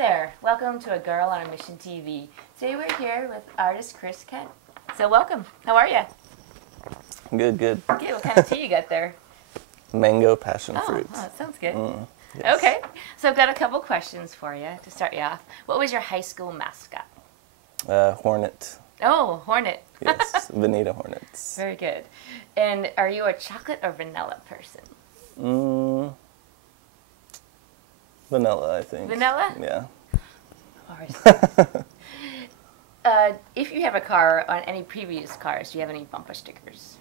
There, welcome to A Girl on a Mission TV. Today we're here with artist Chris Kent. So welcome. How are you? Good, good. Good. What kind of tea you got there? Mango passion fruit. Oh, that sounds good. Yes. Okay, so I've got a couple questions for you to start you off. What was your high school mascot? Hornet. Oh, Hornet. Yes, Veneta Hornets. Very good. And are you a chocolate or vanilla person? Vanilla, I think. Vanilla? Yeah. Of course. If you have a car, on any previous cars, do you have any bumper stickers?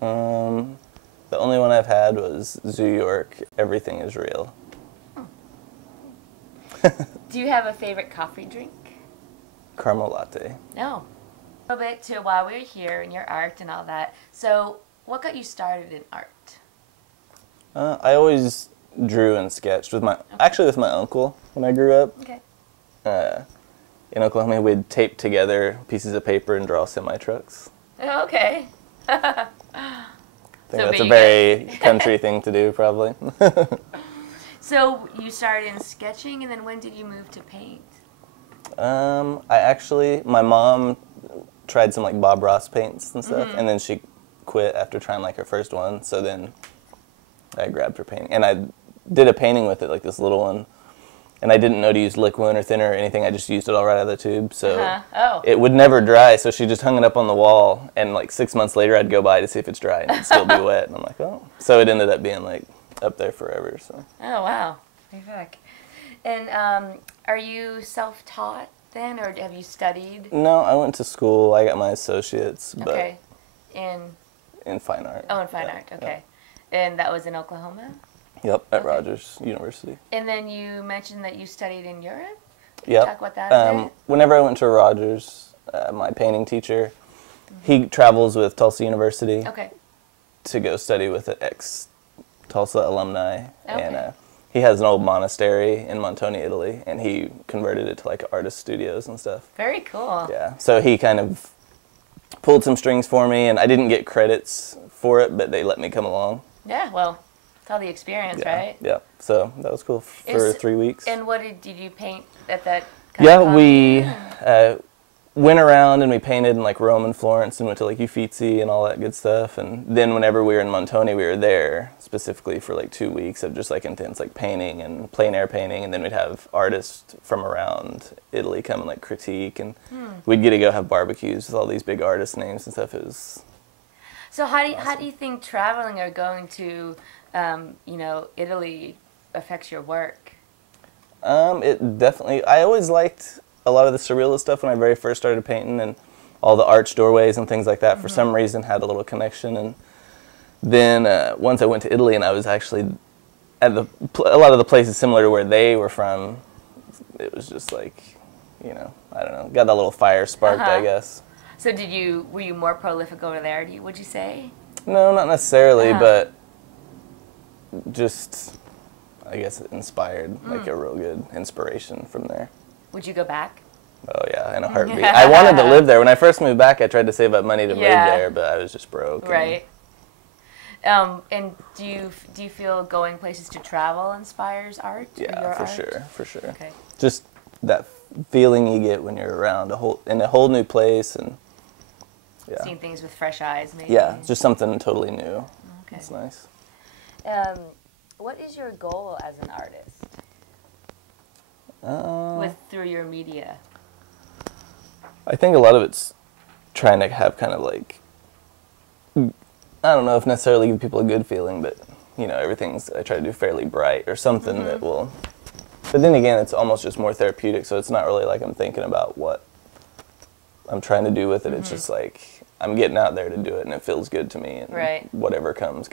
The only one I've had was Zoo York, Everything is Real. Do you have a favorite coffee drink? Caramel latte. No. A little bit to while we were here and your art and all that. So, what got you started in art? I always drew and sketched with actually with my uncle when I grew up. Okay. In Oklahoma, we'd tape together pieces of paper and draw semi-trucks. Oh, okay. I think that's a very country thing to do, probably. So you started in sketching, and then when did you move to paint? My mom tried some like Bob Ross paints and stuff, and then she quit after trying like her first one. So then I grabbed her painting, and I did a painting with it, like this little one. And I didn't know to use liquid or thinner or anything. I just used it all right out of the tube, so it would never dry. So she just hung it up on the wall, and like 6 months later, I'd go by to see if it's dry, and it'd still be wet. And I'm like, oh. So it ended up being like up there forever. So. Oh wow, way back. And are you self-taught then, or have you studied? No, I went to school. I got my associates, but okay. In fine art. Oh, in fine art. Okay. Yeah. And that was in Oklahoma? Yep, at Rogers University. And then you mentioned that you studied in Europe? Yep. Talk about that a bit. Whenever I went to Rogers, my painting teacher, he travels with Tulsa University to go study with ex-Tulsa alumni. Okay. And he has an old monastery in Montone, Italy, and he converted it to like artist studios and stuff. Very cool. Yeah, so he kind of pulled some strings for me, and I didn't get credits for it, but they let me come along. Yeah, well, it's all the experience, right? Yeah, so that was cool for 3 weeks. And what did you paint at that we went around and we painted in like Rome and Florence and went to like Uffizi and all that good stuff. And then whenever we were in Montone, we were there specifically for like 2 weeks of just like intense like painting and plein air painting. And then we'd have artists from around Italy come and like critique, and we'd get to go have barbecues with all these big artist names and stuff. It was so how do you think traveling or going to Italy affects your work? It definitely, I always liked a lot of the surrealist stuff when I very first started painting, and all the arch doorways and things like that for some reason had a little connection. And then once I went to Italy and I was actually at a lot of the places similar to where they were from, it was just like, I don't know, got that little fire sparked, I guess. So were you more prolific over there, would you say? No, not necessarily, but just, I guess it inspired like a real good inspiration from there. Would you go back? Oh yeah, in a heartbeat. I wanted to live there. When I first moved back, I tried to save up money to live there, but I was just broke. Right. And do you feel going places to travel inspires art? Yeah, for sure. Okay. Just that feeling you get when you're around in a whole new place, and seeing things with fresh eyes, maybe. Yeah, just something totally new. Okay. It's nice. What is your goal as an artist? Through your media? I think a lot of it's trying to have kind of like, I don't know if necessarily give people a good feeling, but everything's, I try to do fairly bright or something that will, but then again, it's almost just more therapeutic, so it's not really like I'm thinking about what I'm trying to do with it. It's just like I'm getting out there to do it, and it feels good to me, and whatever comes.